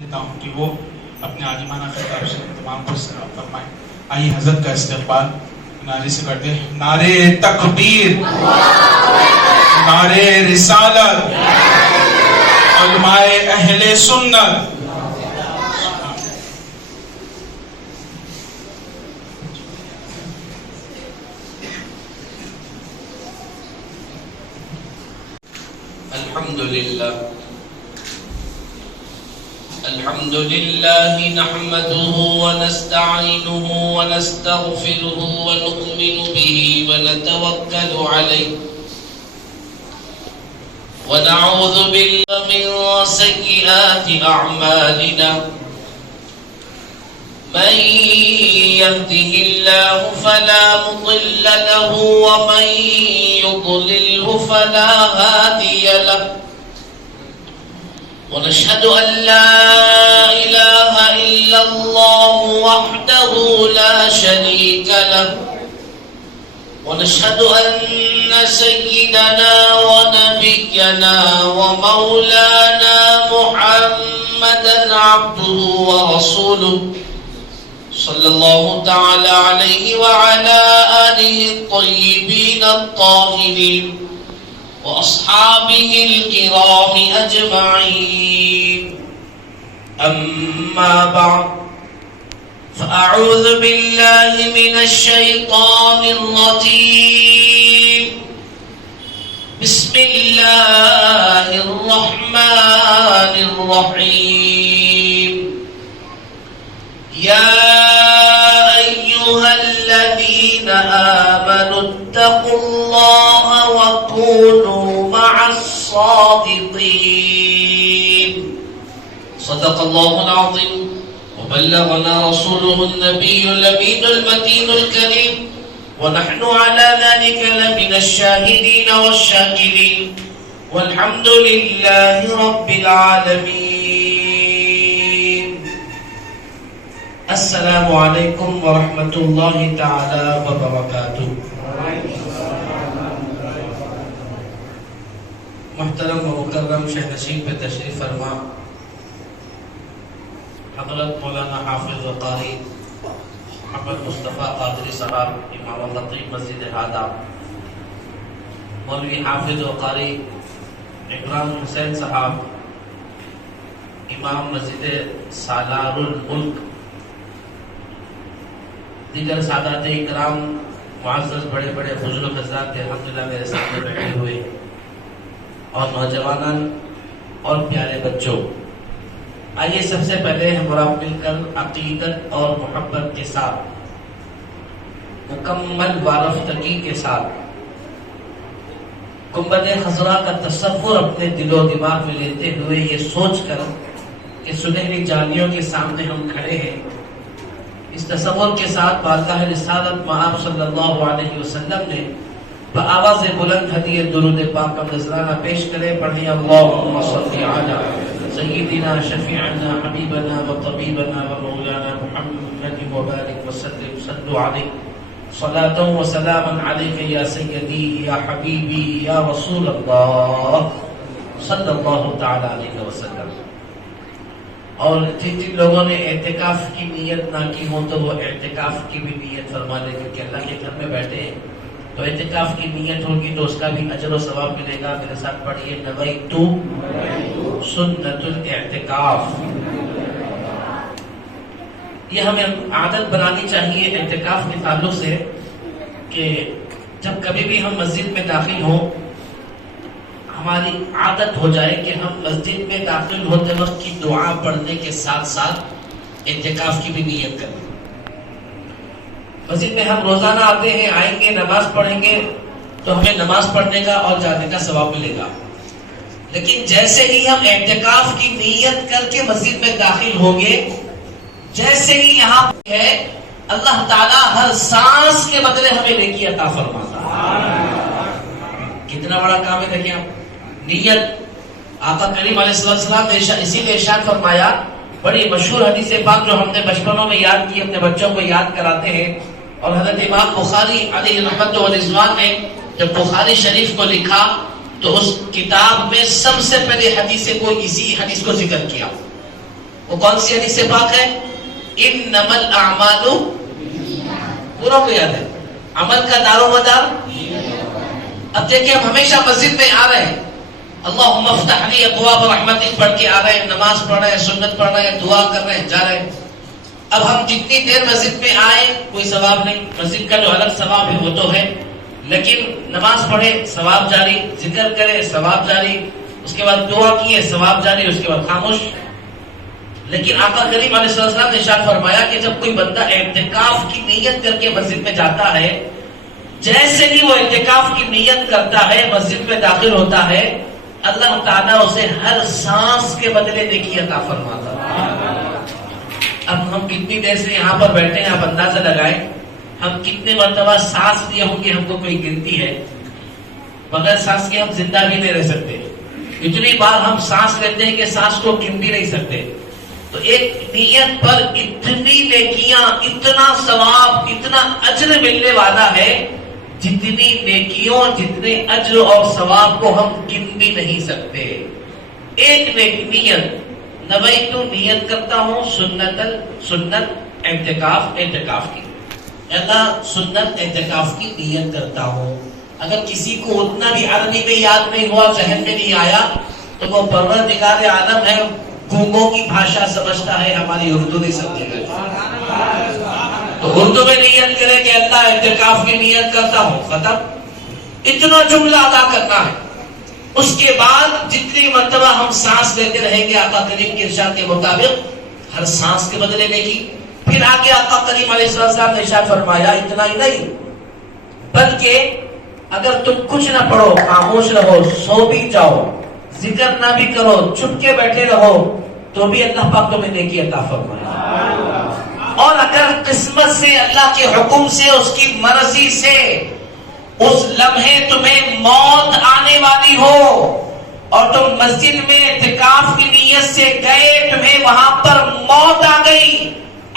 دیتا ہوں کہ وہ اپنے عالمانہ خطاب سے تمام کو استقبال فرمائیں. آئیے حضرت کا استقبال نعرے سے کرتے ہیں. نعرے تکبیر، نعرے رسالت، علماء اہل سنت. الحمد لله نحمده ونستعينه ونستغفره ونؤمن به ونتوكل عليه ونعوذ بالله من سيئات أعمالنا. من يهده الله فلا مضل له ومن يضلله فلا هادي له. ونشهد أن لا إله إلا الله وحده لا شريك له. ونشهد أن سيدنا ونبينا ومولانا محمدا عبده ورسوله صلى الله تعالى عليه وعلى آله الطيبين الطاهرين وأصحابه الكرام أجمعين. أما بعد فأعوذ بالله من الشيطان الرجيم. بسم الله الرحمن الرحيم. يا أيها الذين آمنوا اتقوا الله وكونوا مع الصادقين. صدق الله العظيم وبلغنا رسوله النبي الأمين المتين الكريم ونحن على ذلك لمن الشاهدين والشاكرين والحمد لله رب العالمين. السلام علیکم ورحمۃ اللہ تعالی وبرکاتہ. محترم و مکرم شیخ نشین پہ تشریف فرما حضرت مولانا حافظ و قاری محمد مصطفیٰ قادری صاحب امام خطیب مسجد ہادہ، مولوی حافظ و قاری اکرام حسین صاحب امام مسجد سالار الملک، دیگر سادات اکرام، معزز بڑے بڑے بزرگ حضرات الحمدللہ میرے سامنے بیٹھے ہوئے، اور نوجوانان اور پیارے بچوں، آئیے سب سے پہلے ہم آپ مل کر عقیدت اور محبت کے ساتھ، مکمل وارفتگی کے ساتھ گنبد خضرا کا تصور اپنے دل و دماغ میں لیتے ہوئے یہ سوچ کر کہ سنہری جالیوں کے سامنے ہم کھڑے ہیں، اس تصور کے ساتھ بارگاہ رسالت مآب صلی اللہ علیہ وسلم نے بآواز بلند ہدیہ درود پاک کا نذرانہ پیش کرے. پڑھیں اللہم صلی علی سیدنا شفیعنا حبیبنا و طبیبنا و مولانا محمد مبارک وسلم. صلو علیہ صلاۃ و سلام علیک یا سیدی یا حبیبی یا رسول اللہ صلی اللہ تعالی علیہ وسلم. اور جن لوگوں نے اعتکاف کی نیت نہ کی ہو تو وہ اعتکاف کی بھی نیت فرما لے، کیونکہ اللہ کے گھر میں بیٹھے ہیں تو اعتکاف کی نیت ہوگی تو اس کا بھی اجر و ثواب ملے گا. میرے ساتھ پڑھیے نویت سنت الاعتکاف. یہ ہمیں عادت بنانی چاہیے اعتکاف کے تعلق سے کہ جب کبھی بھی ہم مسجد میں داخل ہوں ہماری عادت ہو جائے کہ ہم مسجد میں داخل ہوتے وقت کی دعا پڑھنے کے ساتھ ساتھ اعتکاف کی بھی نیت کریں. مسجد میں ہم روزانہ آتے ہیں، آئیں گے، نماز پڑھیں گے تو ہمیں نماز پڑھنے کا اور جانے کا ثواب ملے گا. لیکن جیسے ہی ہم اعتکاف کی نیت کر کے مسجد میں داخل ہوں گے، جیسے ہی یہاں ہے اللہ تعالیٰ ہر سانس کے بدلے ہمیں نیکی عطا فرماتا ہے. کتنا بڑا کام ہے دیکھیں آپ. نیت آقا کریم علیہ السلام نے اسی لیے ارشاد فرمایا، بڑی مشہور حدیث پاک جو ہم نے بچپنوں میں یاد کی، اپنے بچوں کو یاد کراتے ہیں. اور حضرت امام بخاری علیہ رحمت و رضوان نے جب بخاری شریف کو لکھا تو اس کتاب میں سب سے پہلے حدیث کو اسی حدیث کو ذکر کیا. وہ کون سی حدیث پاک ہے؟ انما الاعمال، پورا کو یاد ہے، عمل کا دار و مدار. اب دیکھیں ہم ہمیشہ مسجد میں آ رہے ہیں، اللہم افتح لی ابواب رحمتک پڑھ کے آ رہے ہیں، نماز پڑھ رہے ہیں، سنت پڑھ رہے ہیں، دعا کر رہے ہیں، جا رہے ہیں. اب ہم جتنی دیر مسجد میں آئے کوئی ثواب نہیں، مسجد کا جو الگ ثواب ہے وہ تو ہے، لیکن نماز پڑھے ثواب جاری، ذکر کرے ثواب جاری، اس کے بعد دعا کیے ثواب جاری، اس کے بعد خاموش. لیکن آقا کریم علیہ السلام نے ارشاد فرمایا کہ جب کوئی بندہ اعتکاف کی نیت کر کے مسجد میں جاتا ہے، جیسے ہی وہ اعتکاف کی نیت کرتا ہے مسجد میں داخل ہوتا ہے، اللہ تعالیٰ اسے ہر سانس کے بدلے نیکی عطا فرماتا ہے. اب ہم کتنی دیر سے یہاں پر بیٹھے ہیں، آپ اندازہ لگائیں ہم کتنے مرتبہ سانس لیے ہوں گے، ہم کو کوئی گنتی ہے؟ بغیر سانس کے ہم زندہ بھی نہیں رہ سکتے. اتنی بار ہم سانس لیتے ہیں کہ سانس کو گن بھی نہیں سکتے. تو ایک نیت پر اتنی نیکیاں، اتنا ثواب، اتنا اجر ملنے والا ہے، جتنی نیکیوں، جتنے اجر اور ثواب کو ہم گن بھی نہیں سکتے. ایک نیت نویت، نیت کرتا ہوں سنت اعتکاف کی، اللہ سنت اعتکاف کی نیت کرتا ہوں. اگر کسی کو اتنا بھی عربی میں یاد نہیں ہوا، ذہن میں نہیں آیا، تو وہ پروردگار عالم ہے، گونگوں کی بھاشا سمجھتا ہے، ہماری اردو نہیں سمجھے گا. تو اردو میں نیت کرے کہ اللہ اعتکاف کی نیت کرتا ہوں، ختم. اتنا جملہ ادا کرنا ہے. اس کے بعد جتنی مرتبہ ہم سانس لیتے رہیں گے آقا کریم کے ارشاد کے مطابق ہر سانس کے بدلے نیکی. پھر آگے آقا کریم علیہ السلام نے ارشاد فرمایا اتنا ہی نہیں، بلکہ اگر تم کچھ نہ پڑھو، خاموش رہو، سو بھی جاؤ، ذکر نہ بھی کرو، چھپ کے بیٹھے رہو، تو بھی اللہ پاک تمہیں نیکی عطا فرمائے. اور اگر قسمت سے، اللہ کے حکم سے، اس کی مرضی سے اس لمحے تمہیں موت آنے والی ہو اور تم مسجد میں اعتکاف کی نیت سے گئے، تمہیں وہاں پر موت آ گئی،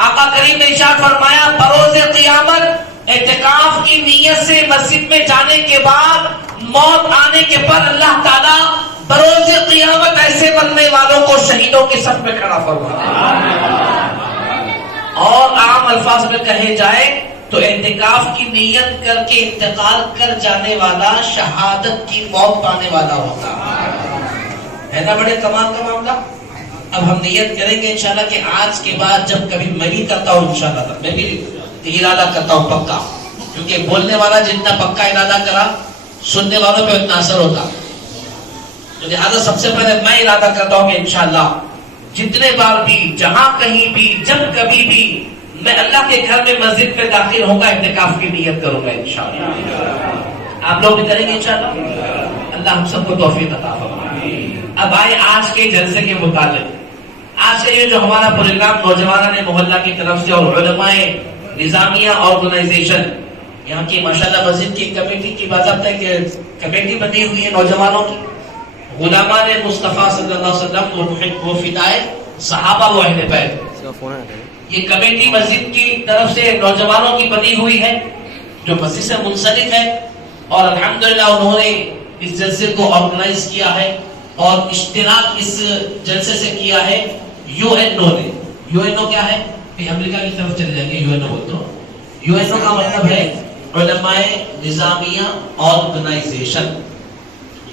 آقا کریم نے ارشاد فرمایا بروز قیامت اعتکاف کی نیت سے مسجد میں جانے کے بعد موت آنے کے پر اللہ تعالیٰ بروز قیامت ایسے بننے والوں کو شہیدوں کے صف میں کھڑا فرماتا. اور عام الفاظ میں کہے جائے تو اعتکاف کی نیت کر کے انتقال کر جانے والا شہادت کی موت پانے والا ہوتا ہے نا. بڑے کمال کا معاملہ. اب ہم نیت کریں گے انشاءاللہ کہ آج کے بعد جب کبھی میں بھی کرتا ہوں انشاءاللہ، میں بھی ارادہ کرتا ہوں پکا، کیونکہ بولنے والا جتنا پکا ارادہ کرا سننے والوں پہ اتنا اثر ہوتا. تو لہٰذا سب سے پہلے میں ارادہ کرتا ہوں کہ انشاءاللہ جتنے بار بھی، جہاں کہیں بھی، جب کبھی بھی میں اللہ کے گھر میں مسجد میں داخل ہوں گا اعتکاف کی نیت کروں گا انشاءاللہ. آپ لوگ بھی کریں گے انشاءاللہ. اللہ ہم سب کو توفیق عطا فرمائے. اب آئے آج کے جلسے کے متعلق. آج کا یہ جو ہمارا پروگرام نوجوانان محلہ کی طرف سے اور علماء نظامیہ آرگنائزیشن، یہاں کی ماشاءاللہ مسجد کی کمیٹی کی باضابطہ کہ کمیٹی بنی ہوئی ہے نوجوانوں کی، غلامان مصطفیٰ صلی اللہ علیہ وسلم وہ فدائے صحابہ و اہل بیت. یہ کمیٹی مسجد کی طرف سے نوجوانوں کی بنی ہوئی ہے جو مسجد سے منسلک ہے، اور الحمدللہ انہوں نے اس جلسے کو آرگنائز کیا ہے اور اشتراک اس جلسے سے کیا ہے یو این او نے. یو این او کیا ہے؟ امریکہ کی طرف چلے جائیں گے. یو این او بولتے ہو. یو این او کا مطلب ہے علماء نظامیہ آرگنائزیشن.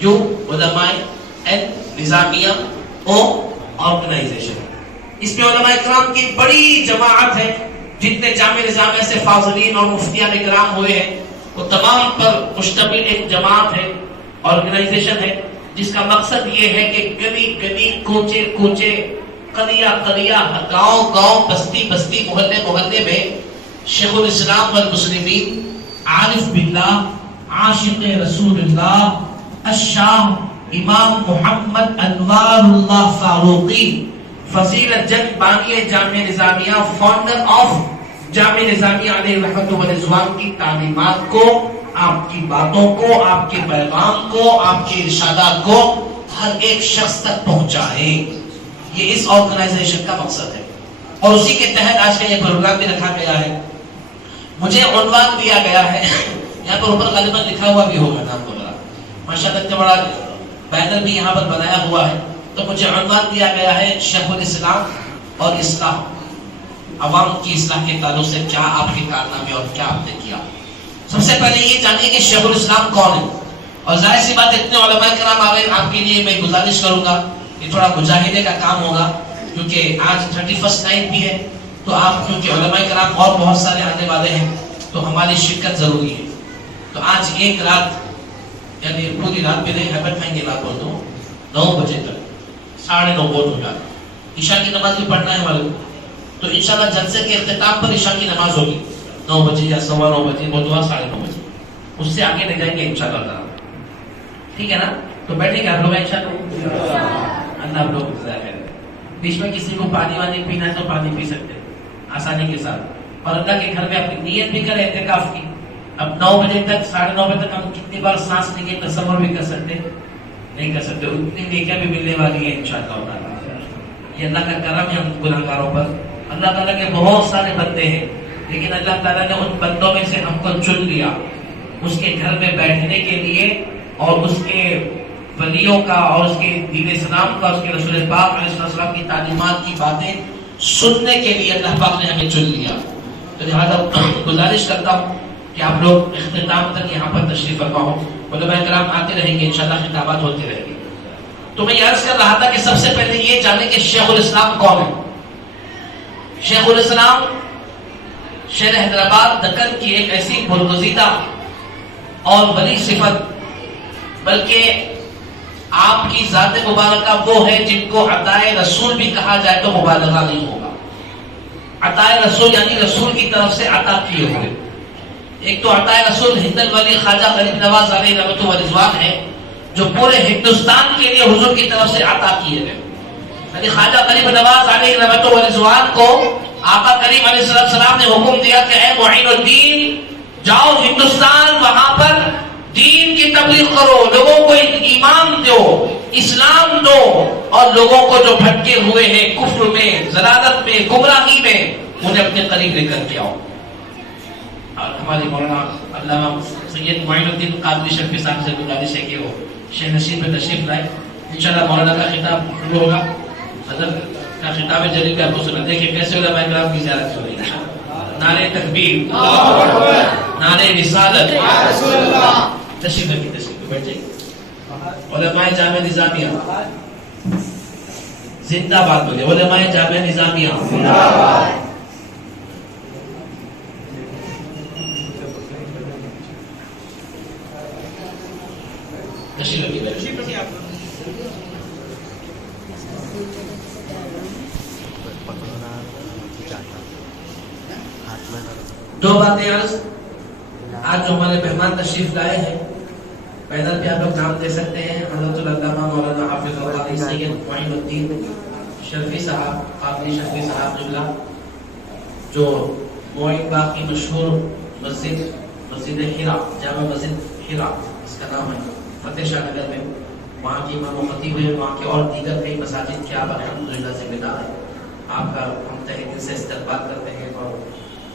یو علماء این نظامیہ او آرگنائزیشن. اس میں علماء اکرام کی بڑی جماعت ہے، جتنے جامع نظامیہ سے فاضلین اور مفتیان اکرام ہوئے ہیں وہ تمام پر مشتمل ایک جماعت ہے، آرگنائزیشن ہے، جس کا مقصد یہ ہے کہ گلی گلی، کوچے کوچے، قریہ قریہ، گاؤں گاؤں، بستی بستی، محلے محلے میں شیخ الاسلام والمسلمین، عارف باللہ، عاشق رسول اللہ، الشاہ امام محمد انوار اللہ فاروقی، فضیلت جنگ بانی جامعہ نظامیہ، فاؤنڈر آف جامعہ نظامیہ علیہ رحمت و رضوان کی تعلیمات کو، آپ کی باتوں کو، آپ کے پیغام کو، آپ کے ارشادات کو ہر ایک شخص تک پہنچائے. یہ اس آرگنائزیشن کا مقصد ہے اور اسی کے تحت آج کا یہ پروگرام بھی رکھا گیا ہے. مجھے عنوان دیا گیا ہے، یہاں پر اوپر غالباً لکھا ہوا بھی ہوگا نام وغیرہ، ماشاءاللہ اتنا بڑا بینر بھی یہاں پر بنایا ہوا ہے. تو مجھے عنوان دیا گیا ہے شیخ الاسلام اور اصلاح، عوام کی اصلاح کے تعلق سے کیا آپ کے کارنامے اور کیا آپ نے کیا. سب سے پہلے یہ جانیے کہ شیخ الاسلام کون ہے. اور ظاہر سی بات اتنے علماء کرام آ گئے، آپ کے لیے میں گزارش کروں گا کہ تھوڑا مجاہدے کا کام ہوگا، کیونکہ آج 31 نائٹ بھی ہے. تو آپ کیونکہ علماء کرام اور بہت سارے آنے والے ہیں تو ہماری شرکت ضروری ہے. تو آج ایک رات، یعنی پوری رات بھی نہیں، ہیبٹ میں یہ رات بول دوں 9 بجے تک 9:30 بہت ہو جاتا. عشاء کی نماز بھی پڑھنا ہے ہمارے کو، تو انشاءاللہ جلسے کے اختتام پر عشاء کی نماز ہوگی 9 بجے یا 9:15 بجے، وہ دعا 9:30 بجے. اس سے آگے نہیں جائیں گے انشاءاللہ تعالی. ٹھیک ہے نا؟ تو بیٹھیں گے آپ لوگ انشاءاللہ. اللہ آپ لوگ جزائے خیر. بیچ میں کسی کو پانی وانی پینا ہے تو پانی پی سکتے ہیں آسانی کے ساتھ. اور اللہ کے گھر میں اپنی نیت بھی کریں اعتکاف کی. اب 9 بجے تک 9:30 بجے تک ہم کتنی بار سانس لیں گے تصور بھی کر سکتے نہیں کر سکتے. اتنی نیکیاں بھی ملنے والی ہے انشاءاللہ تعالی. یہ اللہ کا کرم ہے ہم گناہگاروں پر. اللہ تعالیٰ کے بہت سارے بندے ہیں، لیکن اللہ تعالیٰ نے ان بندوں میں سے ہم کو چن لیا اس کے گھر میں بیٹھنے کے لیے، اور اس کے ولیوں کا اور اس کے دین اسلام کا، اس کے رسول پاک علیہ السلام کی تعلیمات کی باتیں سننے کے لیے اللہ پاک نے ہمیں چن لیا. تو لہٰذا گزارش کرتا ہوں کہ آپ لوگ اختتام تک یہاں پر تشریف فرما ہو. علماء کرام آتے رہیں گے انشاءاللہ، خطابات ہوتے رہیں گے. تو میں یہ عرض کر رہا تھا کہ سب سے پہلے یہ جانیں کہ شیخ الاسلام کون ہے. شیخ الاسلام شہر حیدرآباد دکن کی ایک ایسی برگزیدہ اور بڑی صفت، بلکہ آپ کی ذات مبارکہ وہ ہے جن کو عطائے رسول بھی کہا جائے تو مبالغہ نہیں ہوگا. عطائے رسول یعنی رسول کی طرف سے عطا کیے ہوئے. ایک تو عطائے رسول ہند الولی خواجہ غریب نواز علیہ رحمۃ و رضوان ہے، جو پورے ہندوستان کے لیے حضور کی طرف سے عطا کیے گئے. یعنی خواجہ غریب نواز علیہ رحمۃ و رضوان کو آقا کریم علیہ السلام نے حکم دیا کہ اے معین الدین، جاؤ ہندوستان، وہاں پر دین کی تبلیغ کرو، لوگوں کو ایمان دو، اسلام دو، اور لوگوں کو جو بھٹکے ہوئے ہیں کفر میں، ضلالت میں، گمراہی میں، انہیں اپنے قریب لے کر کے آؤ. اور ہمارے مولانا علامہ سید معین الدین قادری شرفی صاحب سے گزارش ہے کہ وہ شیخ نشین میں تشریف لائے. انشاءاللہ مولانا کا خطاب شروع ہوگا. حضرت کا خطاب جلیل کا آپ کو سنا دیکھیں کیسے علماء کرام کی زیارت ہو رہی ہے. نعرہ تکبیر، نعرہ رسالت، تشریف رکھیں، تشریف بیٹھے. علماء جامعہ نظامیہ زندہ باد بولے. علماء جامعہ نظامیہ زندہ باد. تشریف رکھیں، تشریف رکھیں آپ. دو باتیں عرض. آج جو ہمارے مہمان تشریف لائے ہیں، پہلا بھی آپ لوگ نام دے سکتے ہیں، حضرت العلامہ مولانا حافظ القادری سید معین الدین شرفی صاحب، قادری شرفی صاحب قبلہ، جو معین باغ کی مشہور مسجد حرا، جامع مسجد حرا اس کا نام ہے، فتح شاہ نگر میں، وہاں کی امام و خطیب ہوئے. وہاں کے اور دیگر کئی مساجد کے آپ الحمدللہ ذمہ دار ہیں. آپ کا ہم تہہ دل سے استقبال کرتے ہیں، اور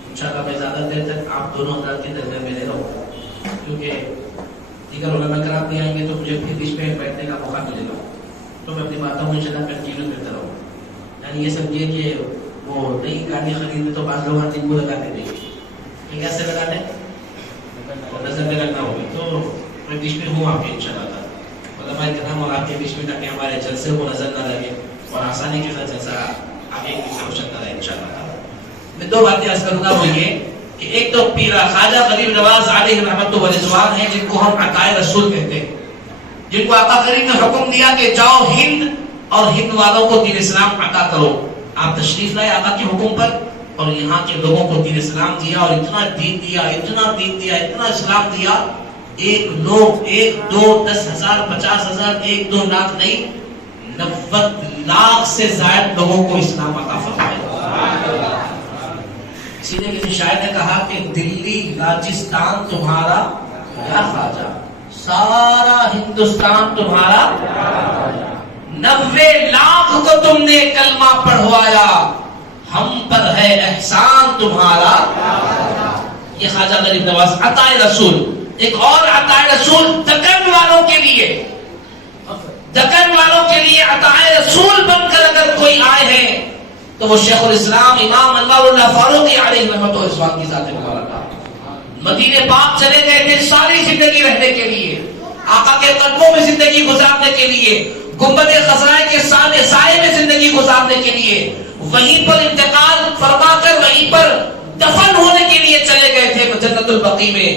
انشاءاللہ میں زیادہ دیر تک آپ دونوں حضرات کے درمیان میں رہ رہا ہوں، کیونکہ دیگر علماء کرام نہیں آئیں گے تو مجھے پھر بیچ میں بیٹھنے کا موقع ملے گا. تو میں اپنی باتوں کو انشاءاللہ کنٹینیو کرتا رہوں. یعنی یہ سمجھیے کہ وہ نئی گاڑی خریدنے تو بعض لوگ ہاتھ کو لگاتے نہیں، یہ کیسے لگاتے نظر میں لگنا ہوگا. تو میں بیچ میں ہوں آپ کے انشاءاللہ علماء کرام اور آپ کے بیچ میں، تاکہ ہمارے جلسے کو نظر نہ لگے اور آسانی کے ساتھ جلسہ آگے کی روشن رہے انشاءاللہ. میں دو باتیں عرض کروں گا. وہ یہ کہ ایک تو پیرا خواجہ غریب نواز علیہ رحمۃ و رضوان ہے، جن کو ہم عطائے رسول کہتے ہیں، جن کو آقا کریم نے حکم دیا کہ جاؤ ہند اور ہند والوں کو دین اسلام عطا کرو. آپ تشریف لائے آقا کے حکم پر، اور یہاں کے لوگوں کو دین اسلام دیا، اور اتنا دین دیا، اتنا دین دیا، اتنا اسلام دیا. ایک لوگ، 1 2 10 ہزار 50 ہزار 1 2 لاکھ نہیں، 90 لاکھ سے زائد لوگوں کو اسلام عطا فرمایا. اسی لیے کسی شاعر نے کہا کہ دلی راجستان تمہارا یا خواجہ، سارا ہندوستان تمہارا، 90 لاکھ کو تم نے کلمہ پڑھوایا، ہم پر ہے احسان تمہارا. یہ خواجہ غریب نواز عطائے رسول. ایک اور عطائے رسول دکن والوں کے لیے، دکن والوں کے لیے عطائے رسول بن کر اگر کوئی آئے ہیں تو وہ شیخ الاسلام امام انوار اللہ فاروقی علیہ رحمۃ و رضوان کی ذات مبارکہ مدینے پاک چلے گئے تھے ساری زندگی رہنے کے لیے، آقا کے قدموں میں زندگی گزارنے کے لیے، گنبد خضراء کے سائے میں زندگی گزارنے کے لیے، وہیں پر انتقال فرما کر وہیں پر دفن ہونے کے لیے چلے گئے تھے جنت البقیع میں،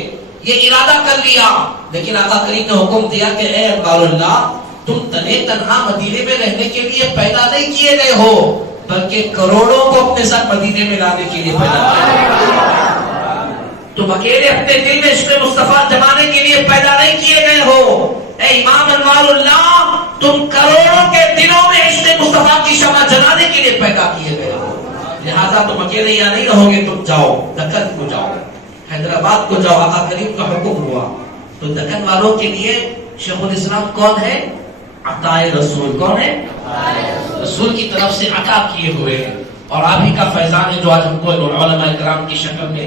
یہ ارادہ کر لیا۔ لیکن آقا کریم نے حکم دیا کہ اے انوار اللہ، تم تنے تنہا مدینے میں رہنے کے لیے پیدا نہیں کیے گئے ہو، بلکہ کروڑوں کو اپنے ساتھ مدینے میں لانے کے لیے پیدا کیے گئے۔ تم اکیلے اپنے دل میں عشق مصطفیٰ جمانے کے لیے پیدا نہیں کیے گئے ہو، اے امام انوار اللہ، تم کروڑوں کے دلوں میں عشق مصطفیٰ کی شمع جلانے کے لیے پیدا کیے گئے ہو، لہذا تم اکیلے یہاں نہیں رہو گے، تم جاؤ دکن کو جاؤ، حیدرآباد کو جاؤ۔ آقا کریم کا حکم ہوا تو دکن والوں کے لیے شیخ الاسلام کون ہے؟ عطائے رسول۔ کون ہے؟ رسول کی طرف سے عطا کیے ہوئے ہیں، اور آپ ہی کا فیضان ہے جو آج ہم کو علماء کرام کی شکل میں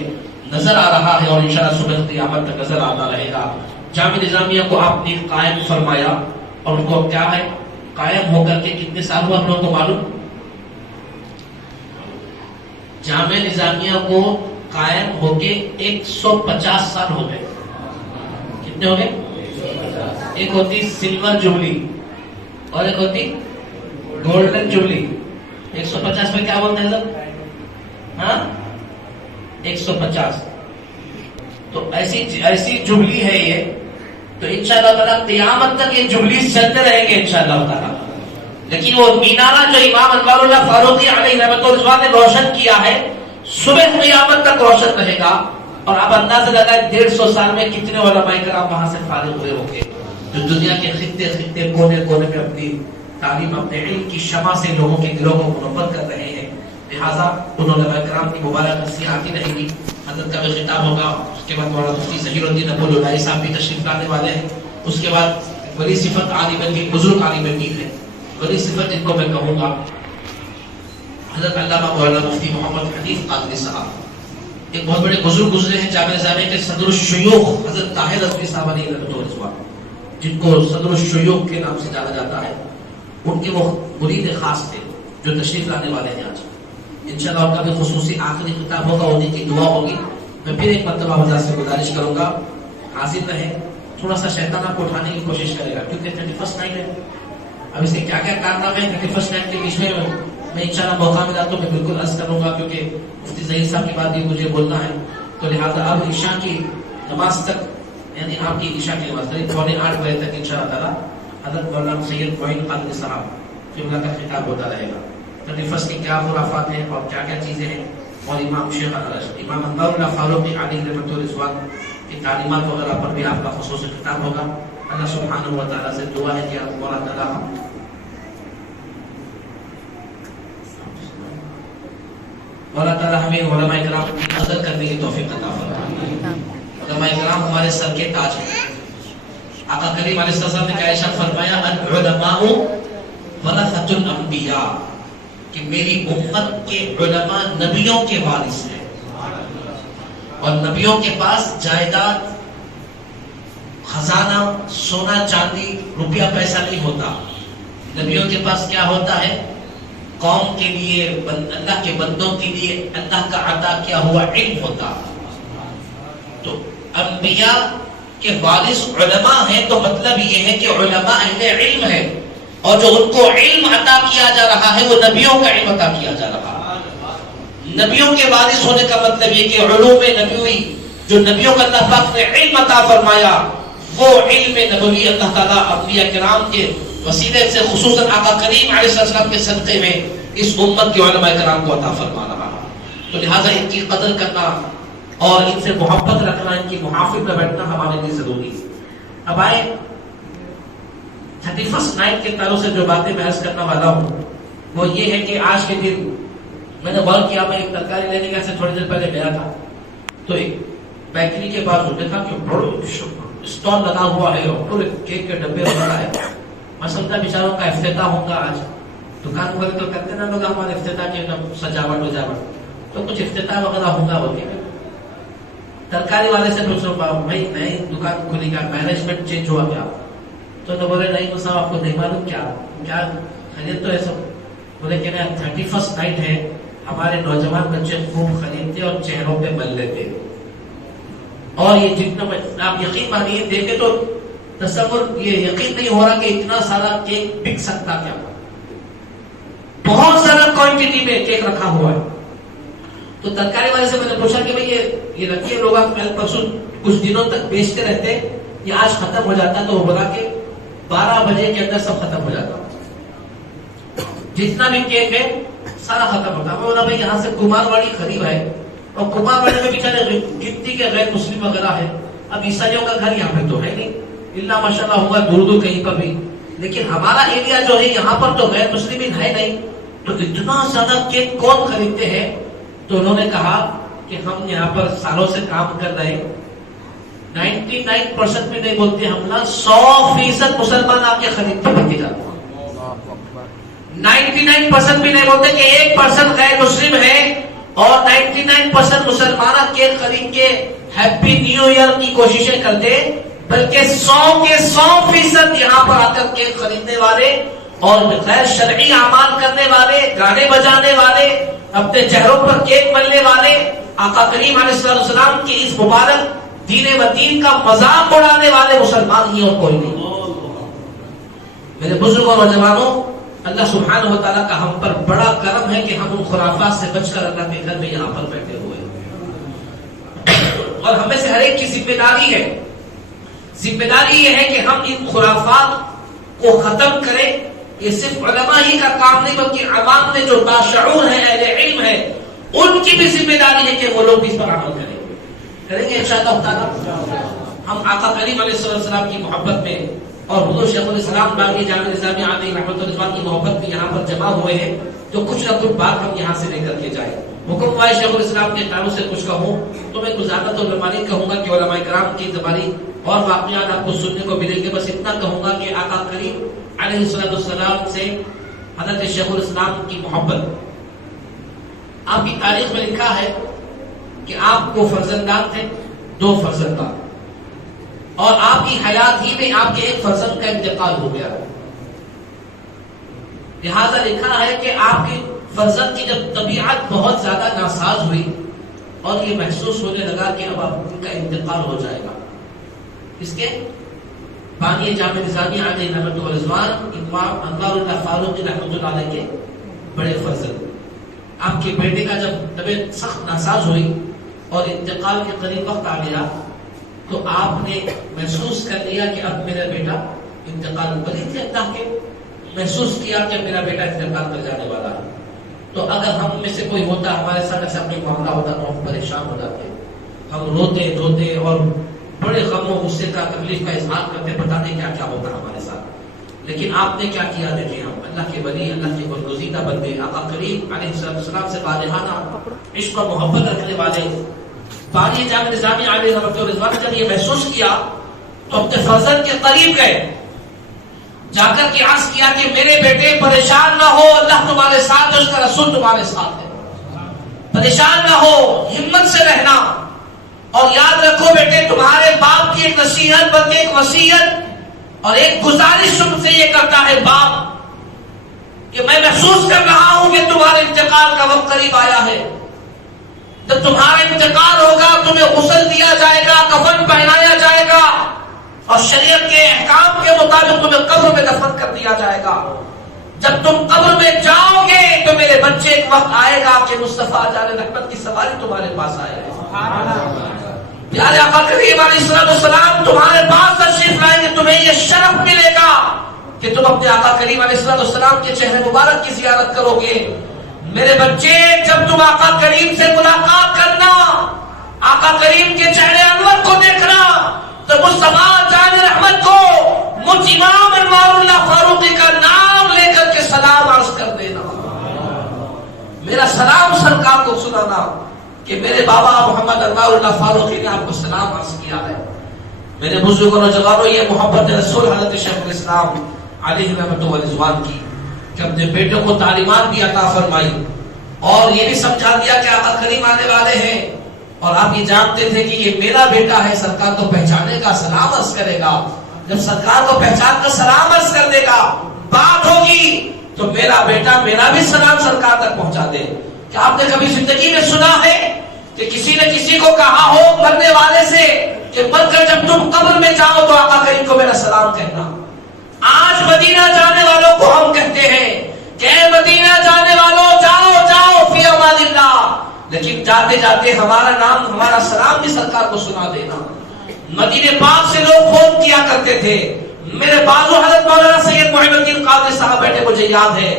نظر آ رہا ہے، اور انشاءاللہ صبح قیامت تک نظر آتا رہے گا۔ جامع نظامیہ کو آپ نے قائم فرمایا، اور ان کو کیا ہے قائم ہو کر کے کتنے سال ہوا آپ لوگوں کو معلوم؟ جامع نظامیہ کو قائم ہو کے 150 سال ہو گئے۔ کتنے ہو گئے؟ ایک ہوتی سلور جوبلی اور ایک ہوتی گولڈن جوبلی۔ 150 میں کیا بولتے ہیں سر؟ ہاں 150 تو ایسی جبلی ہے یہ، تو انشاءاللہ تعالیٰ قیامت تک یہ جبلی چلتے رہیں گے انشاءاللہ تعالیٰ۔ لیکن وہ مینارہ جو امام انوار اللہ فاروقی علیہ رحمۃ و رضوان نے روشن کیا ہے، صبح قیامت تک روشن رہے گا، اور آپ اندازہ لگائیں 150 سال میں کتنے علماء کرام وہاں سے فارغ ہوئے ہوں گے، جو دنیا کے خطے کونے کونے میں اپنی تعلیم اپنے علم کی شمع سے لوگوں کے دلوں کو منور کر رہے ہیں۔ لہٰذا ان علماء کرام کی مبارک ہستی آتی رہے گی، حضرت کا بھی خطاب ہوگا، اس کے بعد مولانا مفتی ظہیر الدین ابو العلائی صاحب بھی تشریف لانے والے ہیں، اس کے بعد بڑی صفت عالم دین، بزرگ عالم دین ہے، بڑی صفت جن کو میں کہوں گا حضرت علامہ مولانا مفتی محمد حنیف قادری صاحب، ایک بہت بڑے بزرگ گزرے ہیں، جامع نظامیہ کے صدر الشیوخ حضرت طاہر رضوی صاحب علیہ رحمۃ اللہ رضوان، جن کو صدر الشیوخ کے نام سے جانا جاتا ہے، ان کے وہ مرید خاص تھے جو تشریف لانے والے ہیں آج۔ انشاءاللہ ان کا بھی خصوصی آخری خطاب ہوگا، انہیں کی دعا ہوگی۔ میں پھر ایک مرتبہ حضرات سے گزارش کروں گا حاضر رہے، تھوڑا سا شیطان آپ کو اٹھانے کی کوشش کرے گا، کیونکہ 31 نائٹ ہے، اب اس کے کیا کیا کارنامے ہیں 31 نائٹ کے بیچ میں انشاءاللہ موقع ملا تو میں بالکل عرض کروں گا، کیونکہ مفتی ظہیر صاحب کی بات بھی مجھے بولنا ہے، تو لہٰذا اب عشاء کی نماز تک، یعنی آپ کی عشاء کی نماز قریب 7:45 بجے تک انشاءاللہ تعالیٰ حضرت مولانا سید معین قادری صاحب کی کا خطاب ہوتا رہے گا۔ 31 کی کیا خرافات ہیں اور کیا کیا چیزیں ہیں، اور امام شیخ امام انوار اللہ فاروقی علیہ رحمۃ اللہ رضوان کی تعلیمات وغیرہ پر بھی آپ کا خصوصی خطاب ہوگا۔ اللہ سبحانہ و تعالیٰ سے دعا ہے کہ اللہ تعالیٰ ہمیں علماء کرام کی قدر کرنے کی توفیق عطا فرمائے۔ علماء کرام ہمارے سر کے تاج ہیں۔ آقا کریم علیہ السلام نے کیا ارشاد فرمایا، العلماء ورثۃ الانبیاء، کہ میری امت کے علماء نبیوں کے وارث ہیں، اور نبیوں کے پاس جائیداد، خزانہ، سونا چاندی، روپیہ پیسہ نہیں ہوتا، نبیوں کے پاس کیا ہوتا ہے؟ قوم کے لیے، اللہ کے بندوں کے لیے اللہ کا عطا کیا ہوا علم ہوتا۔ تو انبیاء کے وارث علماء ہیں، تو مطلب یہ ہے کہ علماء اہل علم ہے، اور جو ان کو علم عطا کیا جا رہا ہے وہ نبیوں کا علم عطا کیا جا رہا ہے۔ نبیوں کے وارث ہونے کا مطلب یہ کہ علوم نبوی، جو نبیوں کا اللہ پاک نے علم عطا فرمایا، وہ علم نبوی اللہ تعالیٰ انبیاء کرام کے وسیلے سے خصوصاً آقا کریم علیہ السلام کے صدقے میں اس امت کے علماء کرام کو عطا فرما رہا ہے۔ تو لہٰذا ان کی قدر کرنا اور ان سے محبت رکھنا، ان کی محافظ میں بیٹھنا ہمارے لیے ضروری ہے۔ اب آئے 31 نائٹ کے تعلق سے جو باتیں میں عرض کرنا والا ہوں وہ یہ ہے کہ آج کے دن میں نے غور کیا، میں ایک ترکاری لینے کے سے تھوڑی دیر پہلے گیا تھا، تو ایک بیکری کے پاس دیکھا کہ اسٹال لگا ہوا ہے اور پورے کیک کے ڈبے وغیرہ ہے۔ میں سمجھا بیچاروں کا افتتاح ہوگا آج، دکان وغیرہ تو کرتے نا لوگ ہمارے افتتاح کے سجاوٹ وجاوٹ، تو کچھ افتتاح وغیرہ ہوگا ہوگی۔ ترکاری والے سے پوچھ رہا ہوں، بھائی نئی دکان کھلی کا مینجمنٹ چینج ہوا کیا؟ تو بولے نہیں صاحب آپ کو نہیں معلوم، کیا خیریت تو ہے سب؟ بولے کہ 31st نائٹ ہے, ہمارے نوجوان بچے خوب خریدتے اور چہروں پہ مل لیتے, اور یہ جتنا آپ یقین مانیے دیکھے تو تصور یہ یقین نہیں ہو رہا کہ اتنا سارا کیک بک سکتا کیا, بہت زیادہ کوانٹٹی میں کیک رکھا ہوا ہے. تو ترکاری والے سے میں نے پوچھا کہ بھئی یہ رکھیے لوگ آپ کل پرسوں کچھ دنوں تک بیچتے رہتے, یہ آج ختم ہو جاتا, تو وہ بولا کہ 12 بجے کے اندر سب ختم ہو جاتا, جتنا بھی کیک ہے سارا ختم ہوتا. میں بولا بھائی یہاں سے کمار واڑی قریب ہے, اور کمار واڑی میں بیچارے گنتی کے غیر مسلم وغیرہ ہے, اب عیسائیوں کا گھر یہاں پہ تو ہے نہیں, اللہ ماشاء اللہ ہوگا دور دور کہیں پر بھی, لیکن ہمارا ایریا جو ہے یہاں پر تو غیر مسلم ہے نہیں, تو اتنا زیادہ کیک کون خریدتے ہیں؟ تو انہوں نے کہا کہ ہم یہاں پر سالوں سے کام کر رہے ہیں, 99% میں نہیں بولتے ہم نا 100% مسلمان آپ کے خریدتے لے کے جاتے ہیں, 99% بھی نہیں بولتے کہ 1% غیر مسلم ہے, اور 99% مسلمان کیک خرید کے ہیپی نیو ایئر کی کوششیں کرتے, بلکہ 100% یہاں پر آ کر کیک خریدنے والے اور غیر شرعی اعمال کرنے والے, گانے بجانے والے, اپنے چہروں پر کیک ملنے والے, آقا کریم علیہ السلام کی اس مبارک دین و دین کا مذاق اڑانے والے مسلمان ہی اور کوئی نہیں. میرے بزرگوں اور نوجوانوں, اللہ سبحانہ و تعالیٰ کا ہم پر بڑا کرم ہے کہ ہم ان خرافات سے بچ کر اللہ کے گھر میں یہاں پر بیٹھے ہوئے ہیں, اور ہمیں سے ہر ایک کی ذمہ داری ہے. ذمہ داری یہ ہے کہ ہم ان خرافات کو ختم کریں. یہ صرف علماء ہی کا کام نہیں بلکہ عوام نے جو باشعور ہے, اہل علم ہے, ان کی بھی ذمہ داری ہے کہ وہ لوگ اس پر عمل کریں گے انشاءاللہ تعالی. ہم آقا کریم علیہ السلام کی محبت میں اور حضور شیخ الاسلام باقی جامع نظامی علیہ رحمۃ اللہ کی محبت میں یہاں پر جمع ہوئے ہیں, تو کچھ نہ کچھ بات ہم یہاں سے لے کر کے جائیں. حکم وائے شیخ الاسلام کے تعلق سے کچھ کہوں تو میں گزارت اور نہیں کہوں گا کہ علماء کرام کی زبانی اور واقعات آپ کو سننے کو ملیں گے. بس اتنا کہوں گا کہ آقا کریم علیہ السلام سے حضرت شیخ الاسلام کی محبت, آپ کی تاریخ میں لکھا ہے کہ آپ کو فرزندان تھے, 2 فرزندان, اور آپ کی حیات ہی میں آپ کے ایک فرزند کا انتقال ہو گیا. لہذا لکھا ہے کہ آپ کی فرزند کی جب طبیعت بہت زیادہ ناساز ہوئی اور یہ محسوس ہونے لگا کہ اب ان کا انتقال ہو جائے گا, اس کے بانی جامع نظامی علیہ رحمۃ اللہ, امام انوار اللہ فاروقی رحمۃ اللہ علیہ کے بڑے فرزند, آپ کے بیٹے کا جب طبیعت سخت ناساز ہوئی اور انتقال کے قریب وقت آ گیا, تو آپ نے محسوس کر لیا کہ اب میرا بیٹا انتقال کر تھے اللہ کے, محسوس کیا کہ میرا بیٹا انتقال کر جانے والا ہے. تو اگر ہم میں سے کوئی ہوتا ہمارے ساتھ ایسا کوئی معاملہ ہوتا تو ہم پریشان ہو جاتے, ہم روتے دھوتے اور بڑے غم و غصے کا تکلیف کا اظہار کرتے, بتاتے کیا کیا ہوتا ہمارے ساتھ. لیکن آپ نے کیا کیا دیکھیں, ہم اللہ کے ولی, اللہ کے برگزیدہ بندے, آقا کریم علیہ السلام سے بالغانہ عشق و محبت رکھنے والے, بانی جامع نظامی علیہ رحمۃ اللہ, جب یہ محسوس کیا تو اپنے فرزند کے قریب گئے, جا کر کے عرض کیا کہ میرے بیٹے پریشان نہ ہو, اللہ تمہارے ساتھ ہے, اس کا رسول تمہارے ساتھ ہے, پریشان نہ ہو, ہمت سے رہنا, اور یاد رکھو بیٹے تمہارے باپ کی ایک نصیحت بلکہ ایک وصیت اور ایک گزارش تم سے یہ کرتا ہے باپ کہ میں محسوس کر رہا ہوں کہ تمہارے انتقال کا وقت قریب آیا ہے. جب تمہارا انتقال ہوگا تمہیں غسل دیا جائے گا, کفن پہنایا جائے گا, اور شریعت کے احکام کے مطابق تمہیں قبر میں دفن کر دیا جائے گا. جب تم قبر میں جاؤ گے تو میرے بچے ایک وقت آئے گا کہ مصطفیٰ جان رحمت کی سواری تمہارے پاس آئے گا. پیارے آقا کریم علیہ السلام تمہارے پاس تشریف لائیں گے, تمہیں یہ شرف ملے گا کہ تم اپنے آقا کریم علیہ السلام کے چہرے مبارک کی زیارت کرو گے. میرے بچے جب تم آقا کریم سے ملاقات کرنا, آقا کریم کے چہرے انور کو دیکھنا, تو مصطفیٰ جان رحمت کو مجھ امام انوار اللہ فاروقی کا نام لے کر کے سلام عرض کر دینا. میرا سلام سرکار کو سنانا کہ میرے بابا محمد انوار اللہ فاروقی نے آپ کو سلام عرض کیا ہے. میرے بزرگوں نوجوانوں, یہ محبت رسول حضرت شیخ الاسلام علیہ رحمۃ اللہ کی کہ اپنے بیٹوں کو تعلیمات بھی عطا فرمائی اور یہ بھی سمجھا دیا کہ آقا کریم آنے والے ہیں, اور آپ یہ جانتے تھے کہ یہ میرا بیٹا ہے, سرکار کو پہچانے کا سلام عرض کرے گا. جب سرکار کو پہچان کر سلام عرض کر دے گا, بات ہوگی تو میرا بیٹا میرا بھی سلام سرکار تک پہنچا دے. کیا آپ نے کبھی زندگی میں سنا ہے کہ کسی نے کسی کو کہا ہو مرنے والے سے کہ مر کر جب تم قبر میں جاؤ تو آقا کریم کو میرا سلام کہنا؟ آج مدینہ جانے والوں کو ہم کہتے ہیں کہ اے مدینہ جانے والوں جاؤ جاؤ فی امان اللہ، لیکن جاتے جاتے ہمارا نام ہمارا سلام بھی سرکار کو سنا دینا. مدینے پاک سے لوگ فون کیا کرتے تھے. میرے بازو حضرت مولانا سید محمد الدین قادری صاحب بیٹھے، مجھے یاد ہے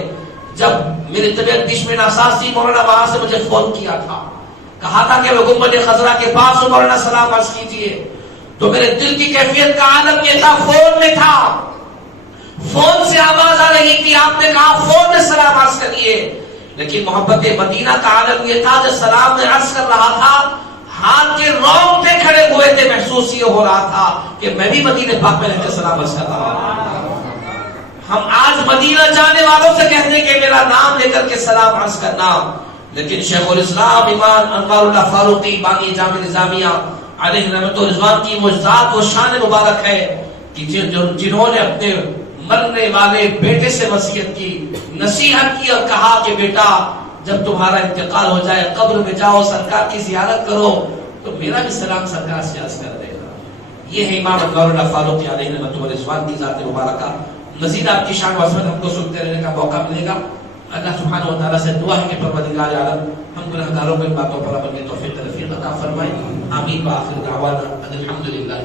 جب میری طبیعت بیچ میں ناساز تھی، مولانا وہاں سے مجھے فون کیا تھا، کہا تھا کہ میں گنبد خضرا کے پاس ہوں، مولانا سلام عرض کیجیے. تو میرے دل کی کیفیت کا عالم یہ تھا، فون میں تھا، فون سے آواز آ رہی تھی، آپ نے کہا فون میں سلام عرض کریے. لیکن محبت مدینہ کا عالم یہ تھا، جو سلام میں عرض کر رہا تھا ہاتھ کے رونگٹے کھڑے ہوئے تھے، محسوس یہ ہو رہا تھا کہ میں بھی مدینہ پاک میں رہ کے سلام عرض کر رہا ہوں. ہم آج مدینہ جانے والوں سے کہتے ہیں کہ میرا نام لے کر کے سلام عرض کرنا، لیکن شیخ الاسلام امام انوار اللہ فاروقی بانی جامع نظامیہ علیہ رحمت و رضوان کی وہ ذات و شان مبارک ہے کہ جنہوں نے اپنے مرنے والے بیٹے سے وصیت کی، نصیحت کی اور کہا کہ بیٹا جب تمہارا انتقال ہو جائے قبر میں جاؤ، سرکار کی زیارت کرو تو میرا بھی سلام سرکار سے عرض کر دے گا. یہ ہے امام انوار اللہ فاروقی علیہ رحمت و رضوان کی ذات مبارکہ. مزید آپ کی شان و عظمت ہم کو سنتے رہنے کا موقع ملے گا. اللہ سبحانہ و تعالیٰ سے دعا ہے کہ پروردگار عالم ہم گنہگاروں کو ان باتوں پر عمل کی توفیق عطا فرمائے. آمین. وآخر دعوانا الحمدللہ.